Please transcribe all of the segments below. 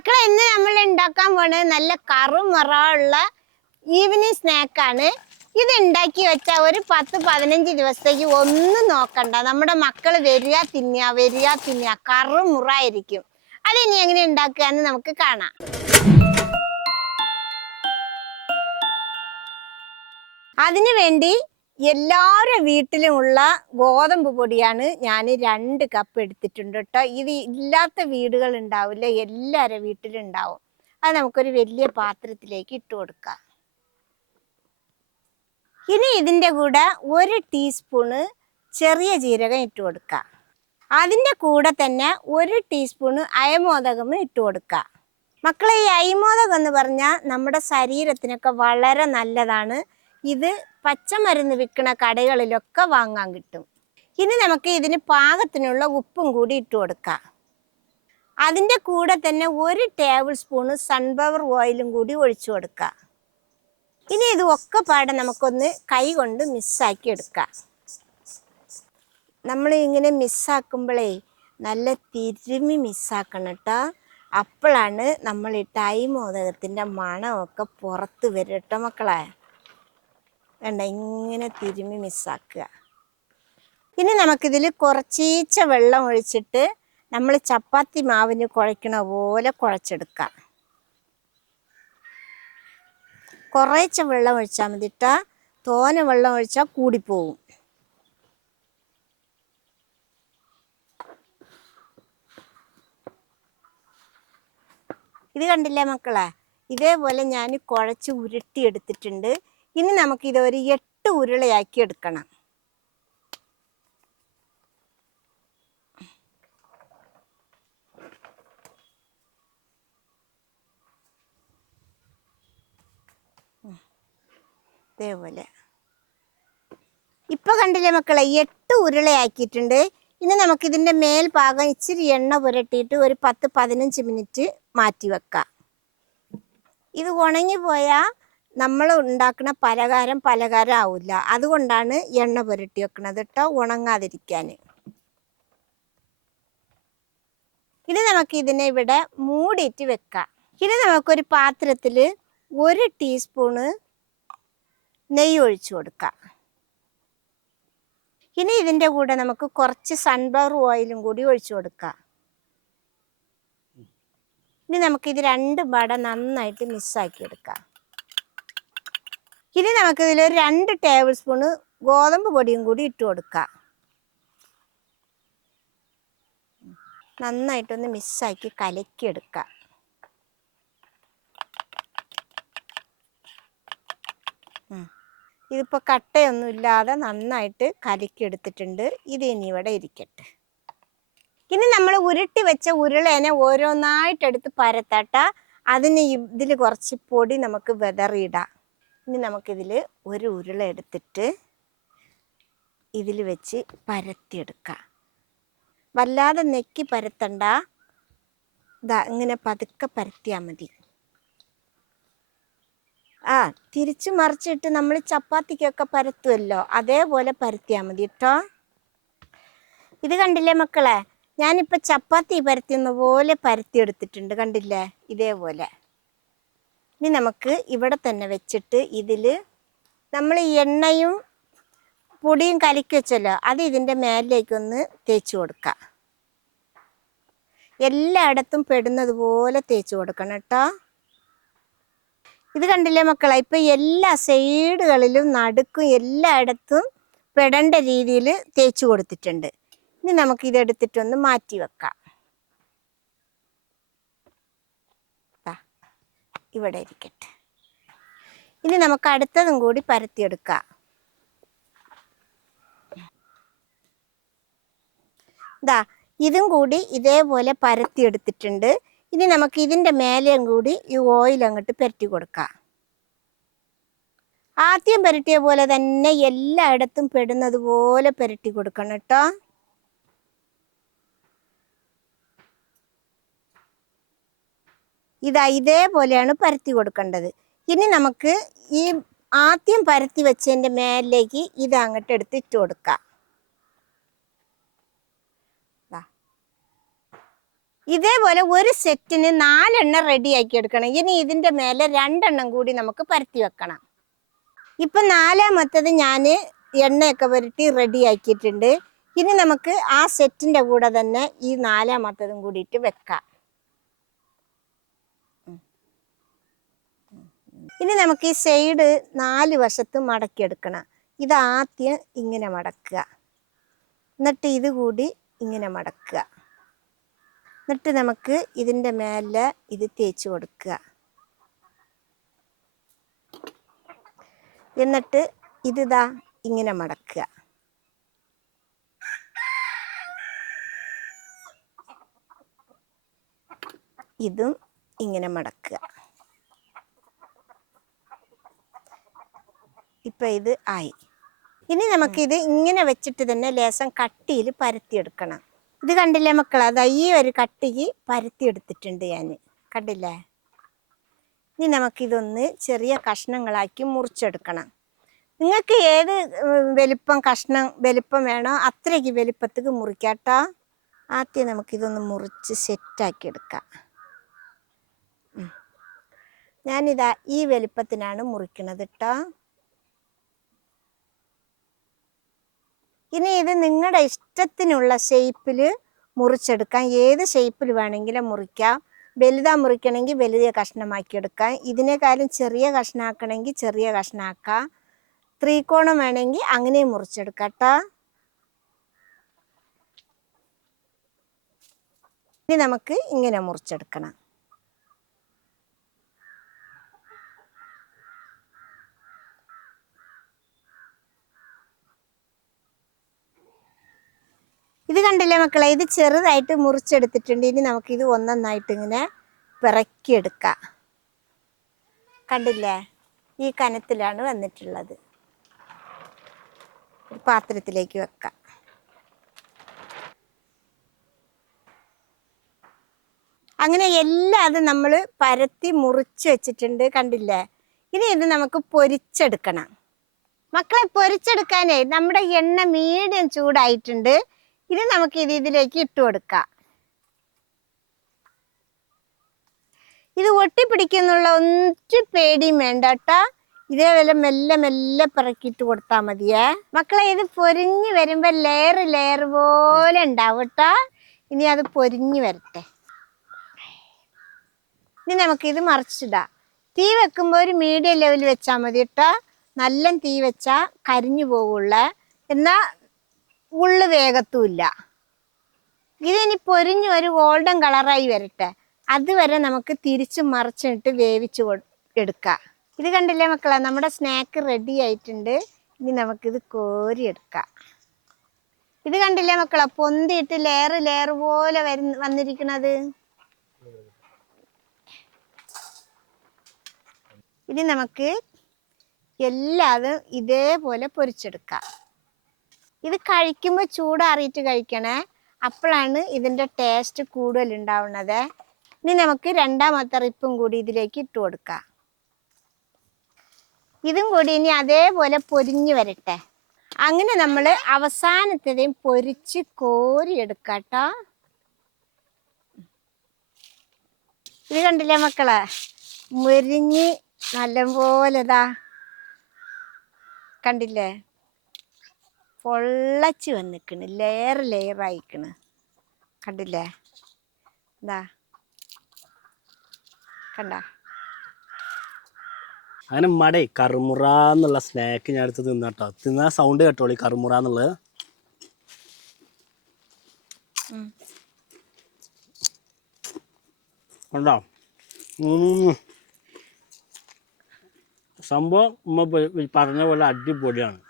മക്കളെ ഇന്ന് നമ്മൾ ഉണ്ടാക്കാൻ പോണത് നല്ല കറുമുറയുള്ള ഈവനിങ് സ്നാക്കാണ്. ഇത് ഉണ്ടാക്കി വെച്ചാൽ ഒരു 10-15 ദിവസത്തേക്ക് ഒന്നും നോക്കണ്ട. നമ്മുടെ മക്കൾ വരിക തിന്നുക കറുമുറായിരിക്കും. അതിനി എങ്ങനെ ഉണ്ടാക്കുകയെന്ന് നമുക്ക് കാണാം. അതിനു വേണ്ടി എല്ലാവരുടെ വീട്ടിലുമുള്ള ഗോതമ്പ് പൊടിയാണ് ഞാൻ 2 കപ്പ് എടുത്തിട്ടുണ്ട് കേട്ടോ. ഇത് ഇല്ലാത്ത വീടുകൾ ഉണ്ടാവില്ല, എല്ലാവരുടെ വീട്ടിലുണ്ടാവും. അത് നമുക്കൊരു വലിയ പാത്രത്തിലേക്ക് ഇട്ട് കൊടുക്കാം. ഇനി ഇതിൻ്റെ കൂടെ 1 ടീസ്പൂണ് ചെറിയ ജീരകം ഇട്ട് കൊടുക്കുക. അതിൻ്റെ കൂടെ തന്നെ 1 ടീസ്പൂണ് അയമോദകം ഇട്ട് കൊടുക്കുക. മക്കളെ, ഈ അയമോദകം എന്ന് പറഞ്ഞാൽ നമ്മുടെ ശരീരത്തിനൊക്കെ വളരെ നല്ലതാണ്. ഇത് പച്ചമരുന്ന് വിൽക്കുന്ന കടകളിലൊക്കെ വാങ്ങാൻ കിട്ടും. ഇനി നമുക്ക് ഇതിന് പാകത്തിനുള്ള ഉപ്പും കൂടി ഇട്ട് കൊടുക്കാം. അതിൻ്റെ കൂടെ തന്നെ 1 ടേബിൾ സ്പൂണ് സൺഫ്ലവർ ഓയിലും കൂടി ഒഴിച്ചു കൊടുക്കുക. ഇനി ഇത് ഒക്കെ പാടെ നമുക്കൊന്ന് കൈ കൊണ്ട് മിക്സാക്കി എടുക്കാം. നമ്മൾ ഇങ്ങനെ മിക്സാക്കുമ്പോഴേ നല്ല തിരുമ്മി മിക്സാക്കണം കേട്ടോ. അപ്പോഴാണ് നമ്മൾ ഈ അയമോദകത്തിൻ്റെ മണമൊക്കെ പുറത്ത് വരും കേട്ടോ മക്കളെ. വേണ്ട, ഇങ്ങനെ തിരുമ്മി മിക്സാക്കുക. ഇനി നമുക്കിതിൽ കുറച്ചീച്ച വെള്ളം ഒഴിച്ചിട്ട് നമ്മൾ ചപ്പാത്തി മാവിന് കുഴക്കണ പോലെ കുഴച്ചെടുക്കാം. കുറേശ്ശെ വെള്ളം ഒഴിച്ചാൽ മതിട്ടാ, തോനെ വെള്ളം ഒഴിച്ചാൽ കൂടിപ്പോവും. ഇത് കണ്ടില്ലേ മക്കളെ, ഇതേപോലെ ഞാൻ കുഴച്ച് ഉരുട്ടിയെടുത്തിട്ടുണ്ട്. ഇനി നമുക്കിത് ഒരു 8 ഉരുളയാക്കി എടുക്കണം. ഇതേപോലെ ഇപ്പൊ കണ്ടില്ലേ മക്കളെ, 8 ഉരുളയാക്കിയിട്ടുണ്ട്. ഇനി നമുക്കിതിൻ്റെ മേൽഭാഗം ഇച്ചിരി എണ്ണ പുരട്ടിയിട്ട് ഒരു 10-15 മിനിറ്റ് മാറ്റി വെക്കാം. ഇത് ഉണങ്ങി പോയാൽ നമ്മൾ ഉണ്ടാക്കുന്ന പലഹാരം ആവില്ല. അതുകൊണ്ടാണ് എണ്ണ പുരട്ടി വെക്കുന്നത് കേട്ടോ, ഉണങ്ങാതിരിക്കാൻ. ഇനി നമുക്ക് ഇതിനെ ഇവിടെ മൂടിയിട്ട് വെക്കാം. ഇനി നമുക്കൊരു പാത്രത്തിൽ 1 ടീസ്പൂണ് നെയ്യ് ഒഴിച്ചു കൊടുക്കാം. ഇനി ഇതിൻ്റെ കൂടെ നമുക്ക് കുറച്ച് സൺഫ്ലവർ ഓയിലും കൂടി ഒഴിച്ചു കൊടുക്കാം. ഇനി നമുക്കിത് 2 പാടെ നന്നായിട്ട് മിക്സാക്കി എടുക്കാം. ഇനി നമുക്കിതിലൊരു 2 ടേബിൾ സ്പൂണ് ഗോതമ്പ് പൊടിയും കൂടി ഇട്ട് കൊടുക്കാം. നന്നായിട്ടൊന്ന് മിക്സാക്കി കലക്കിയെടുക്കാം. ഇതിപ്പോൾ കട്ടയൊന്നും ഇല്ലാതെ നന്നായിട്ട് കലക്കിയെടുത്തിട്ടുണ്ട്. ഇത് ഇനി ഇവിടെ ഇരിക്കട്ടെ. ഇനി നമ്മൾ ഉരുട്ടി വെച്ച ഉരുളേനെ ഓരോന്നായിട്ടെടുത്ത് പരത്തട്ട. അതിന് ഇതിൽ കുറച്ച് പൊടി നമുക്ക് വിതറിയിടാം. ഇനി നമുക്കിതിൽ 1 ഉരുള എടുത്തിട്ട് ഇതിൽ വെച്ച് പരത്തിയെടുക്കാം. വല്ലാതെ നെക്കി പരത്തണ്ട, ഇങ്ങനെ പതുക്കെ പരത്തിയാൽ മതി. തിരിച്ചു മറിച്ചിട്ട് നമ്മൾ ചപ്പാത്തിക്കൊക്കെ പരത്തുമല്ലോ, അതേപോലെ പരത്തിയാൽ മതി കേട്ടോ. ഇത് കണ്ടില്ലേ മക്കളെ, ഞാനിപ്പോൾ ചപ്പാത്തി പരത്തുന്ന പോലെ പരത്തിയെടുത്തിട്ടുണ്ട്. കണ്ടില്ലേ, ഇതേപോലെ. ഇനി നമുക്ക് ഇവിടെ തന്നെ വെച്ചിട്ട് ഇതിൽ നമ്മൾ എണ്ണയും പൊടിയും കലക്കി വെച്ചല്ലോ, അത് ഇതിൻ്റെ മേലിലേക്കൊന്ന് തേച്ച് കൊടുക്കാം. എല്ലായിടത്തും പെടുന്നത് പോലെ തേച്ച് കൊടുക്കണം കേട്ടോ. ഇത് കണ്ടില്ലേ മക്കളെ, ഇപ്പം എല്ലാ സൈഡുകളിലും നടുക്കും എല്ലായിടത്തും പെടേണ്ട രീതിയിൽ തേച്ച് കൊടുത്തിട്ടുണ്ട്. ഇനി നമുക്കിതെടുത്തിട്ടൊന്ന് മാറ്റി വെക്കാം. ഇവിടെ ഇരിക്കട്ടെ. ഇനി നമുക്ക് അടുത്തതും കൂടി പരത്തിയെടുക്കാം. ഇതും കൂടി ഇതേപോലെ പരത്തിയെടുത്തിട്ടുണ്ട്. ഇനി നമുക്ക് ഇതിൻ്റെ മേലെയും കൂടി ഈ ഓയിൽ അങ്ങോട്ട് പുരട്ടി കൊടുക്കാം. ആദ്യം പുരട്ടിയ പോലെ തന്നെ എല്ലായിടത്തും പെടുന്നത് പോലെ പുരട്ടി കൊടുക്കണം കേട്ടോ. ഇതേപോലെയാണ് പരത്തി കൊടുക്കേണ്ടത്. ഇനി നമുക്ക് ഈ ആദ്യം പരത്തി വെച്ചതിൻ്റെ മേലിലേക്ക് ഇത് അങ്ങോട്ട് എടുത്ത് ഇട്ട് കൊടുക്കാം. ഇതേപോലെ ഒരു സെറ്റിന് 4 എണ്ണം റെഡിയാക്കി എടുക്കണം. ഇനി ഇതിന്റെ മേലെ 2 എണ്ണം കൂടി നമുക്ക് പരത്തി വെക്കണം. ഇപ്പൊ 4-മത്തത് ഞാൻ എണ്ണയൊക്കെ പുരട്ടി റെഡിയാക്കിയിട്ടുണ്ട്. ഇനി നമുക്ക് ആ സെറ്റിന്റെ കൂടെ തന്നെ ഈ 4-മത്തതും കൂടിയിട്ട് വെക്കാം. ഇനി നമുക്ക് ഈ സൈഡ് 4 വശത്തും മടക്കിയെടുക്കണം. ഇതാദ്യം ഇങ്ങനെ മടക്കുക, എന്നിട്ട് ഇത് കൂടി ഇങ്ങനെ മടക്കുക, എന്നിട്ട് നമുക്ക് ഇതിൻ്റെ മേലെ ഇത് തേച്ച് കൊടുക്കുക. എന്നിട്ട് ഇതാ ഇങ്ങനെ മടക്കുക. ഇതും ഇങ്ങനെ മടക്കുക. ഇപ്പം ഇത് ആയി. ഇനി നമുക്കിത് ഇങ്ങനെ വെച്ചിട്ട് തന്നെ ലേശം കട്ടിയിൽ പരത്തിയെടുക്കണം. ഇത് കണ്ടില്ലേ മക്കളെ, അതാ ഈ ഒരു കട്ടിക്ക് പരത്തിയെടുത്തിട്ടുണ്ട് ഞാൻ, കണ്ടില്ലേ? ഇനി നമുക്കിതൊന്ന് ചെറിയ കഷ്ണങ്ങളാക്കി മുറിച്ചെടുക്കണം. നിങ്ങൾക്ക് ഏത് വലിപ്പം വേണോ അത്രയ്ക്ക് വലിപ്പത്തേക്ക് മുറിക്കാട്ടോ. ആദ്യം നമുക്കിതൊന്ന് മുറിച്ച് സെറ്റാക്കി എടുക്കാം. ഞാനിതാ ഈ വലിപ്പത്തിനാണ് മുറിക്കണത് കേട്ടോ. ഇനി ഇത് നിങ്ങളുടെ ഇഷ്ടത്തിനുള്ള ഷേപ്പിൽ മുറിച്ചെടുക്കാം. ഏത് ഷേപ്പിൽ വേണമെങ്കിലും മുറിക്കാം. വലുതാ മുറിക്കണമെങ്കിൽ വലിയ കഷ്ണമാക്കി എടുക്കാം. ഇതിനേക്കാളും ചെറിയ കഷ്ണമാക്കണമെങ്കിൽ ചെറിയ കഷ്ണമാക്കാം. ത്രികോണം വേണമെങ്കിൽ അങ്ങനെ മുറിച്ചെടുക്കാം കേട്ടോ. ഇനി നമുക്ക് ഇങ്ങനെ മുറിച്ചെടുക്കണം. ഇത് കണ്ടില്ലേ മക്കളെ, ഇത് ചെറുതായിട്ട് മുറിച്ചെടുത്തിട്ടുണ്ട്. ഇനി നമുക്കിത് ഒന്നൊന്നായിട്ട് ഇങ്ങനെ പിറക്കിയെടുക്കാം. കണ്ടില്ലേ, ഈ കനത്തിലാണ് വന്നിട്ടുള്ളത്. ഒരു പാത്രത്തിലേക്ക് വെക്കാം. അങ്ങനെ എല്ലാം അത് നമ്മൾ പരത്തി മുറിച്ച് വെച്ചിട്ടുണ്ട്, കണ്ടില്ലേ? ഇനി ഇത് നമുക്ക് പൊരിച്ചെടുക്കണം. മക്കളെ, പൊരിച്ചെടുക്കാനേ നമ്മുടെ എണ്ണ മീഡിയം ചൂടായിട്ടുണ്ട്. ഇനി നമുക്ക് ഇതിലേക്ക് ഇട്ട് കൊടുക്കാം. ഇത് ഒട്ടിപ്പിടിക്കുന്നുള്ള ഒന്നും പേടിയും വേണ്ട കേട്ടോ. ഇതേപോലെ മെല്ലെ മെല്ലെ പിറക്കിയിട്ട് കൊടുത്താൽ മതിയേ മക്കളെ. ഇത് പൊരിഞ്ഞ് വരുമ്പോൾ ലെയർ പോലെ ഉണ്ടാവും കേട്ടോ. ഇനി അത് പൊരിഞ്ഞ് വരട്ടെ. ഇനി നമുക്കിത് മറിച്ചിടാം. തീ വെക്കുമ്പോൾ ഒരു മീഡിയം ലെവൽ വെച്ചാൽ മതി കേട്ടോ. നല്ല തീ വെച്ചാൽ കരിഞ്ഞു പോകുള്ള, എന്നാൽ ഉള്ളു വേഗത്തുമില്ല. ഇതിനി പൊരിഞ്ഞ് ഒരു ഗോൾഡൻ കളറായി വരട്ടെ. അതുവരെ നമുക്ക് തിരിച്ച് മറിച്ചിട്ട് വേവിച്ച് എടുക്കാം. ഇത് കണ്ടില്ലേ മക്കളെ, നമ്മുടെ സ്നാക്ക് റെഡി ആയിട്ടുണ്ട്. ഇനി നമുക്കിത് കോരിയെടുക്കാം. ഇത് കണ്ടില്ലേ മക്കളെ, പൊന്തിയിട്ട് ലെയർ പോലെ വന്നിരിക്കണത്. ഇനി നമുക്ക് എല്ലാതും ഇതേപോലെ പൊരിച്ചെടുക്കാം. ഇത് കഴിക്കുമ്പോൾ ചൂടാറിയിട്ട് കഴിക്കണേ, അപ്പോഴാണ് ഇതിൻ്റെ ടേസ്റ്റ് കൂടുതൽ ഉണ്ടാവുന്നത്. ഇനി നമുക്ക് 2-മത്തെ റിപ്പും കൂടി ഇതിലേക്ക് ഇട്ട് കൊടുക്കാം. ഇതും കൂടി ഇനി അതേപോലെ പൊരിഞ്ഞ് വരട്ടെ. അങ്ങനെ നമ്മൾ അവസാനത്തേയും പൊരിച്ച് കോരിയെടുക്കാം കേട്ടോ. ഇത് കണ്ടില്ലേ മക്കളെ, മുരിഞ്ഞ് നല്ലപോലെതാ, കണ്ടില്ലേ? പൊള്ളച്ച് വന്നിക്കണ്, ലെയറായിക്കണ്, കണ്ടില്ലേ? എന്താ കണ്ട? അങ്ങനെ മടേ കറുമുറ എന്നുള്ള സ്നാക്ക് ഞാൻ എടുത്ത് തിന്നട്ടോ. തിന്നാ സൗണ്ട് കേട്ടോളി, കറുമുറ എന്നുള്ളത്. കണ്ടോ? സംഭവം ഉമ്മ പറഞ്ഞ പോലെ അടിപൊളിയാണ്.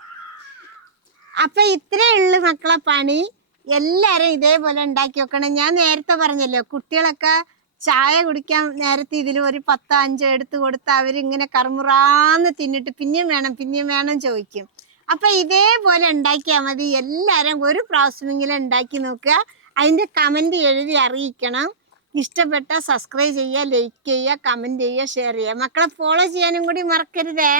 അപ്പൊ ഇത്രേ ഉള്ളു മക്കളെ പണി. എല്ലാരും ഇതേപോലെ ഉണ്ടാക്കി വെക്കണം. ഞാൻ നേരത്തെ പറഞ്ഞല്ലോ, കുട്ടികളൊക്കെ ചായ കുടിക്കാൻ നേരത്തെ ഇതിൽ ഒരു 10-5 എടുത്ത് കൊടുത്ത് അവരിങ്ങനെ കറുമുറാന്ന് തിന്നിട്ട് പിന്നെയും വേണം ചോദിക്കും. അപ്പൊ ഇതേപോലെ ഉണ്ടാക്കിയാൽ മതി. എല്ലാരും ഒരു പ്രാവശ്യമെങ്കിലും ഉണ്ടാക്കി നോക്കുക. അതിന്റെ കമന്റ് എഴുതി അറിയിക്കണം. ഇഷ്ടപ്പെട്ട സബ്സ്ക്രൈബ് ചെയ്യുക, ലൈക്ക് ചെയ്യുക, കമന്റ് ചെയ്യുക, ഷെയർ ചെയ്യുക. മക്കളെ ഫോളോ ചെയ്യാനും കൂടി മറക്കരുതേ.